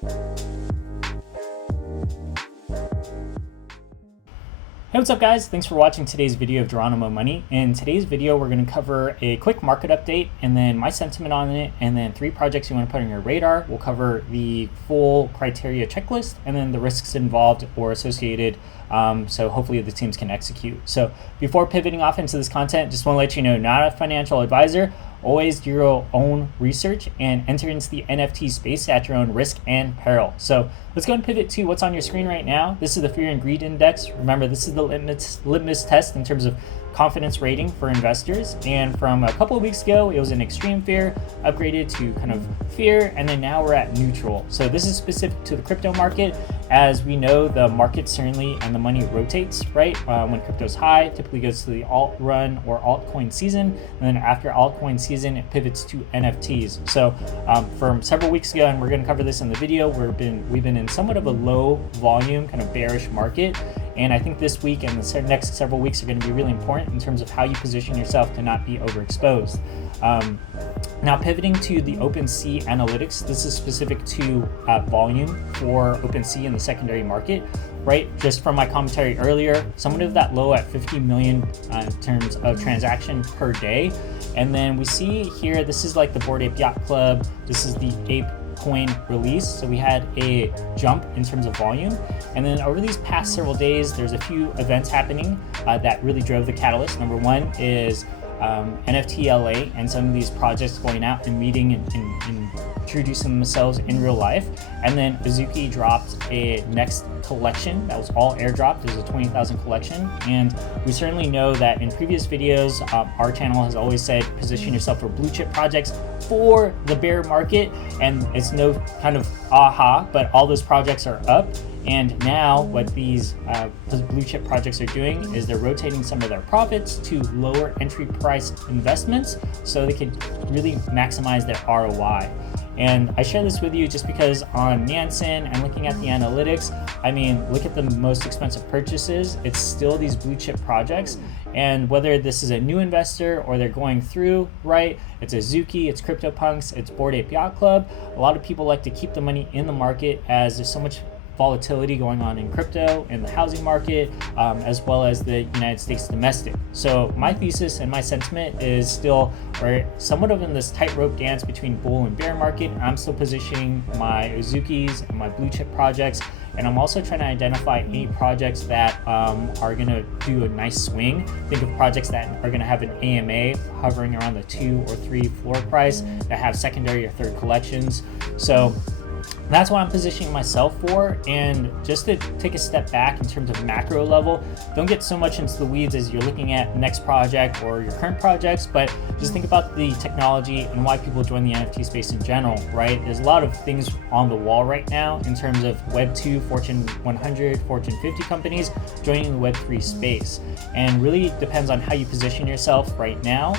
Hey, what's up guys? Thanks for watching today's video of Geronimomoney. In today's video, we're going to cover a quick market update and then my sentiment on it, and then 3 projects you want to put on your radar. We'll cover the full criteria checklist and then the risks involved or associated, so hopefully the teams can execute. So before pivoting off into this content, just want to let you know, not a financial advisor. Always do your own research and enter into the NFT space at your own risk and peril. So let's go and pivot to what's on your screen right now. This is the Fear and Greed Index. Remember, this is the litmus test in terms of confidence rating for investors. And from a couple of weeks ago, it was an extreme fear, upgraded to kind of fear, and then now we're at neutral. So this is specific to the crypto market. As we know, the market certainly and the money rotates, right? When crypto's high, typically goes to the alt run or altcoin season. And then after altcoin season, it pivots to NFTs. So from several weeks ago, and we're going to cover this in the video, we've been in somewhat of a low volume, kind of bearish market. And I think this week and the next several weeks are going to be really important in terms of how you position yourself to not be overexposed. Now pivoting to the OpenSea analytics, this is specific to volume for OpenSea in the secondary market, right? Just from my commentary earlier, somewhat of that low at 50 million in terms of transaction per day. And then we see here, this is like the Bored Ape Yacht Club. This is the Ape coin release. So we had a jump in terms of volume. And then over these past several days, there's a few events happening that really drove the catalyst. Number one is NFT LA and some of these projects going out and meeting and introducing themselves in real life. And then Azuki dropped a next collection that was all airdropped. There's a 20,000 collection. And we certainly know that in previous videos, our channel has always said, position yourself for blue chip projects for the bear market. And it's no kind of aha, but all those projects are up. And now what these blue chip projects are doing is they're rotating some of their profits to lower entry price investments so they can really maximize their ROI. And I share this with you just because on Nansen and looking at the analytics, I mean, look at the most expensive purchases. It's still these blue chip projects. And whether this is a new investor or they're going through, right? It's Azuki, it's CryptoPunks, it's Bored Ape Yacht Club. A lot of people like to keep the money in the market as there's so much volatility going on in crypto, in the housing market, as well as the United States domestic. So my thesis and my sentiment is still we're somewhat of in this tightrope dance between bull and bear market. I'm still positioning my Azukis and my blue chip projects, and I'm also trying to identify any projects that are going to do a nice swing. Think of projects that are going to have an AMA hovering around the 2 or 3 floor price, that have secondary or third collections. So that's what I'm positioning myself for. And just to take a step back in terms of macro level, don't get so much into the weeds as you're looking at next project or your current projects, but just think about the technology and why people join the NFT space in general, right? There's a lot of things on the wall right now in terms of Web 2, Fortune 100, Fortune 50 companies joining the Web 3 space. And really depends on how you position yourself right now.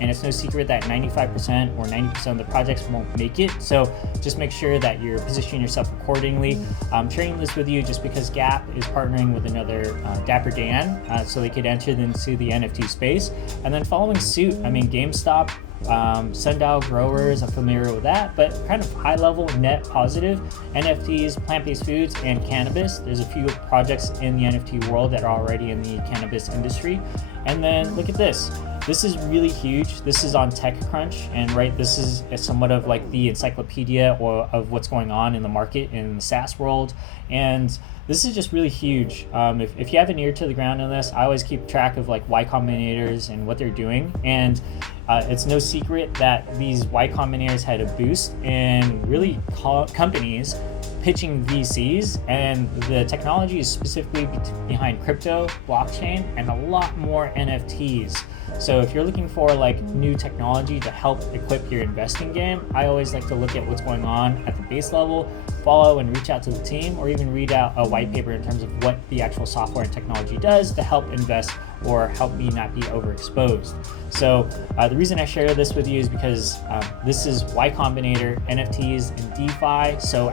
And it's no secret that 95% or 90% of the projects won't make it. So just make sure that you're positioning yourself accordingly. I'm sharing this with you just because Gap is partnering with another Dapper Dan, so they could enter into the NFT space. And then following suit, I mean, GameStop, Sundial Growers, I'm familiar with that, but kind of high level net positive, NFTs, plant-based foods, and cannabis. There's a few projects in the NFT world that are already in the cannabis industry. And then look at this. This is really huge. This is on Techcrunch, and right, this is somewhat of like the encyclopedia or of what's going on in the market in the SaaS world. And this is just really huge. If you have an ear to the ground on this, I always keep track of like Y Combinators and what they're doing. And it's no secret that these Y Combinators had a boost in really companies pitching VCs, and the technology is specifically behind crypto, blockchain, and a lot more NFTs. So if you're looking for like new technology to help equip your investing game, I always like to look at what's going on at the base level, follow and reach out to the team, or even read out a white paper in terms of what the actual software and technology does to help invest or help me not be overexposed. So the reason I share this with you is because this is Y Combinator, NFTs, and DeFi. So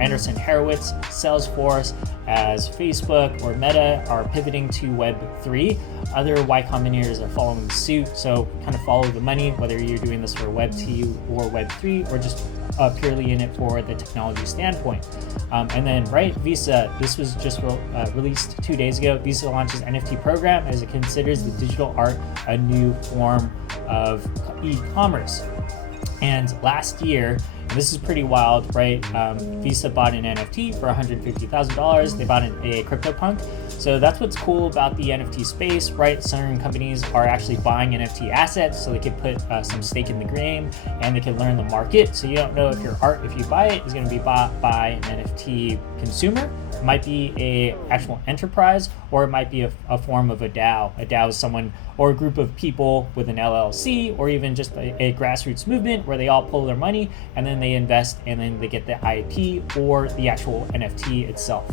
Anderson Horowitz, Salesforce, as Facebook or Meta are pivoting to Web 3. Other Y Combinator are following suit, so kind of follow the money, whether you're doing this for Web 2 or Web 3 or just purely in it for the technology standpoint. And then, right, Visa, this was just released 2 days ago. Visa launches NFT program as it considers the digital art a new form of e-commerce. And last year, and this is pretty wild, right? Visa bought an NFT for $150,000. They bought a CryptoPunk. So that's what's cool about the NFT space, right? Certain companies are actually buying NFT assets so they can put some stake in the game and they can learn the market. So you don't know if your art, if you buy it, is going to be bought by an NFT consumer. It might be a actual enterprise, or it might be a form of a DAO. A DAO is someone or a group of people with an LLC, or even just a grassroots movement where they all pull their money and then they invest and then they get the IP or the actual NFT itself.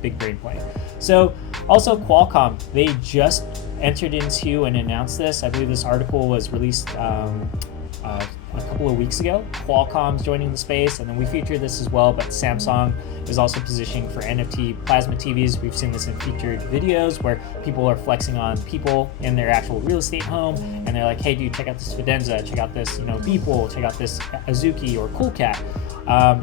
Big brain play. So also Qualcomm, they just entered into and announced this. I believe this article was released a couple of weeks ago. Qualcomm's joining the space, and then we featured this as well, but Samsung is also positioning for NFT plasma TVs. We've seen this in featured videos where people are flexing on people in their actual real estate home, and they're like, hey dude, check out this Fidenza, check out this, Beeple, check out this Azuki or Coolcat.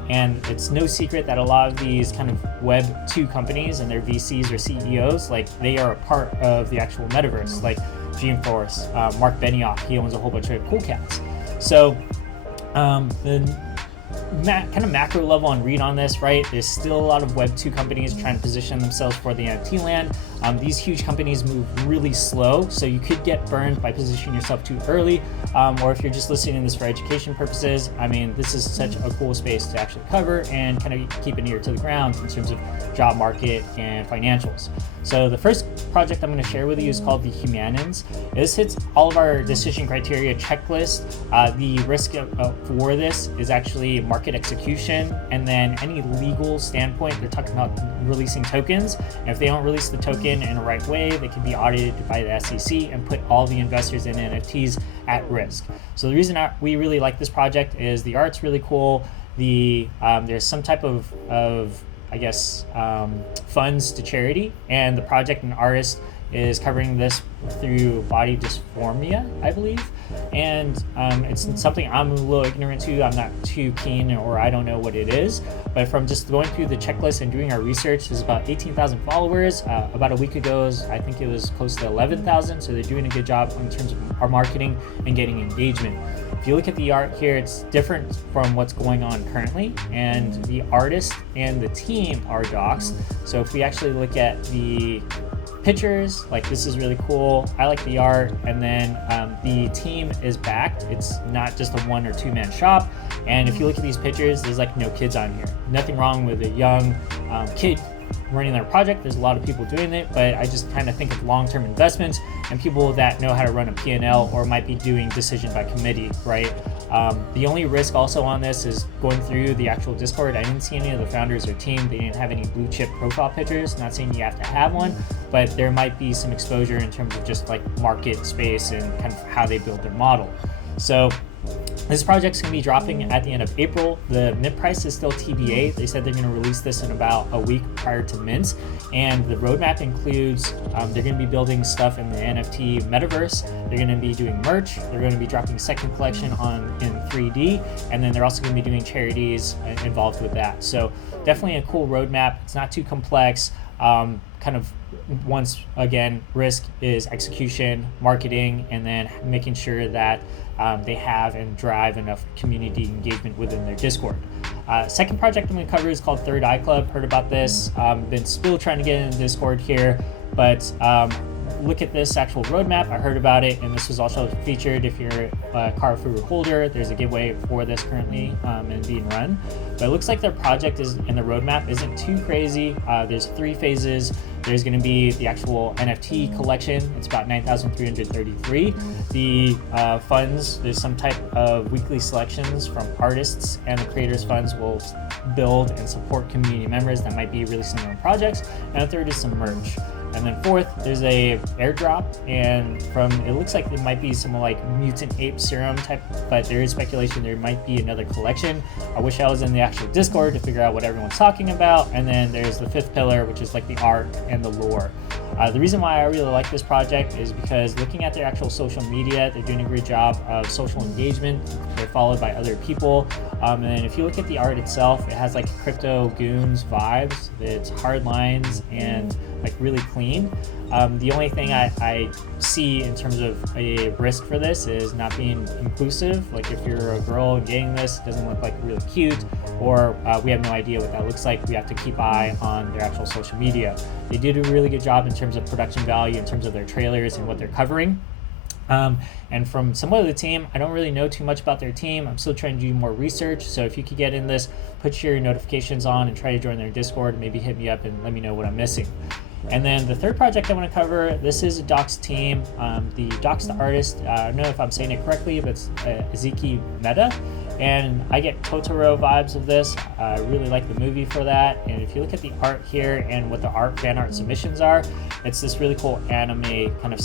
And it's no secret that a lot of these kind of Web 2 companies and their VCs or CEOs, like they are a part of the actual metaverse, like Dreamforce, Mark Benioff, he owns a whole bunch of Coolcats. So the kind of macro level and read on this, right? There's still a lot of Web 2 companies trying to position themselves for the NFT land. These huge companies move really slow, so you could get burned by positioning yourself too early, or if you're just listening to this for education purposes, I mean, this is such a cool space to actually cover and kind of keep an ear to the ground in terms of job market and financials. So the first project I'm going to share with you is called the Humanians. This hits all of our decision criteria checklist. The risk for this is actually market execution, and then any legal standpoint, they're talking about releasing tokens. And if they don't release the token in a right way, they can be audited by the SEC and put all the investors in NFTs at risk. So the reason we really like this project is the art's really cool. There's some type of I guess, funds to charity, and the project and artist is covering this through body dysphoria, I believe. And it's something I'm a little ignorant to. I'm not too keen, or I don't know what it is. But from just going through the checklist and doing our research, there's about 18,000 followers. About a week ago, I think it was close to 11,000. So they're doing a good job in terms of our marketing and getting engagement. If you look at the art here, it's different from what's going on currently, and the artist and the team are doxed. So if we actually look at the pictures, like this is really cool. I like the art, and then the team is backed. It's not just a 1 or 2 man shop. And if you look at these pictures, there's like no kids on here. Nothing wrong with a young kid running their project. There's a lot of people doing it, but I just kind of think of long-term investments and people that know how to run a P&L or might be doing decision by committee, right? The only risk also on this is going through the actual Discord. I didn't see any of the founders or team. They didn't have any blue chip profile pictures. Not saying you have to have one, but there might be some exposure in terms of just like market space and kind of how they build their model. So this project's going to be dropping at the end of April. The mint price is still TBA. They said they're going to release this in about a week prior to mint. And the roadmap includes, they're going to be building stuff in the NFT metaverse. They're going to be doing merch. They're going to be dropping a second collection in 3D. And then they're also going to be doing charities involved with that. So definitely a cool roadmap. It's not too complex. Kind of once again, risk is execution, marketing, and then making sure that they have and drive enough community engagement within their Discord. Second project I'm going to cover is called Third Eye Club. Heard about this. Been still trying to get into Discord here, but look at this actual roadmap. I heard about it, and this was also featured. If you're a Carrefour holder, there's a giveaway for this currently and being run. But it looks like their project is in the roadmap isn't too crazy. There's 3 phases. There's going to be the actual NFT collection. It's about 9,333. The funds, there's some type of weekly selections from artists, and the creators funds will build and support community members that might be releasing their own projects. And the third is some merch. And then fourth, there's a airdrop, and it looks like it might be some like mutant ape serum type, but there is speculation there might be another collection. I wish I was in the actual Discord to figure out what everyone's talking about. And then there's the fifth pillar, which is like the art and the lore. The reason why I really like this project is because looking at their actual social media, they're doing a great job of social engagement. They're followed by other people. And then if you look at the art itself, it has like crypto goons vibes. It's hard lines and like really clean. The only thing I see in terms of a risk for this is not being inclusive. Like if you're a girl and getting this, it doesn't look like really cute, or we have no idea what that looks like. We have to keep eye on their actual social media. They did a really good job in terms of production value, in terms of their trailers and what they're covering. And from someone of the team, I don't really know too much about their team. I'm still trying to do more research. So if you could get in this, put your notifications on and try to join their Discord, maybe hit me up and let me know what I'm missing. And then the third project I want to cover, this is a Docs team. The Docs artist, I don't know if I'm saying it correctly, but it's Isekai Meta. And I get Totoro vibes of this. I really like the movie for that. And if you look at the art here and what the fan art submissions are, it's this really cool anime kind of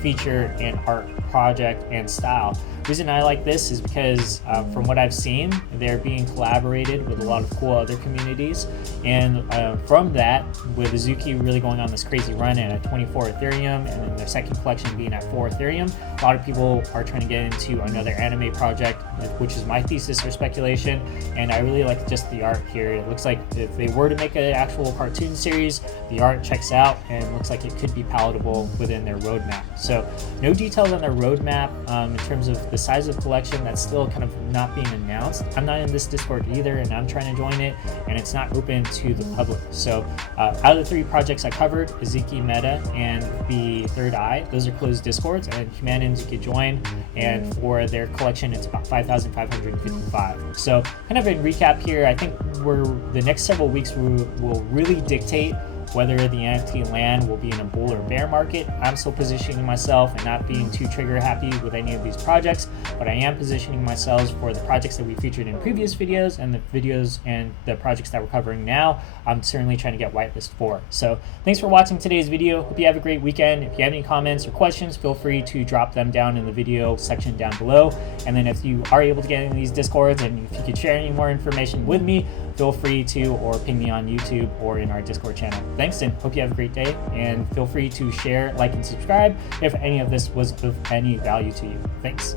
feature and art project and style. The reason I like this is because from what I've seen, they're being collaborated with a lot of cool other communities. And from that, with Izuki really going on this crazy run at 24 Ethereum, and then their second collection being at 4 Ethereum, a lot of people are trying to get into another anime project, which is my thesis or speculation. And I really like just the art here. It looks like if they were to make an actual cartoon series, the art checks out and looks like it could be palatable within their roadmap. So no details on their roadmap in terms of the size of the collection. That's still kind of not being announced. I'm not in this Discord either, and I'm trying to join it, and it's not open to the public. So out of the three projects I covered, Isekai Meta and the Third Eye, those are closed Discords, and Humanians you could join, and for their collection it's about 5,555. So kind of in recap here, I think the next several weeks will really dictate whether the NFT land will be in a bull or bear market. I'm still positioning myself and not being too trigger happy with any of these projects, but I am positioning myself for the projects that we featured in previous videos and the videos and the projects that we're covering now. I'm certainly trying to get whitelist for. So thanks for watching today's video. Hope you have a great weekend. If you have any comments or questions, feel free to drop them down in the video section down below. And then if you are able to get in these Discords, and if you could share any more information with me, feel free to, or ping me on YouTube or in our Discord channel. Thanks, and hope you have a great day, and feel free to share, like, and subscribe if any of this was of any value to you. Thanks.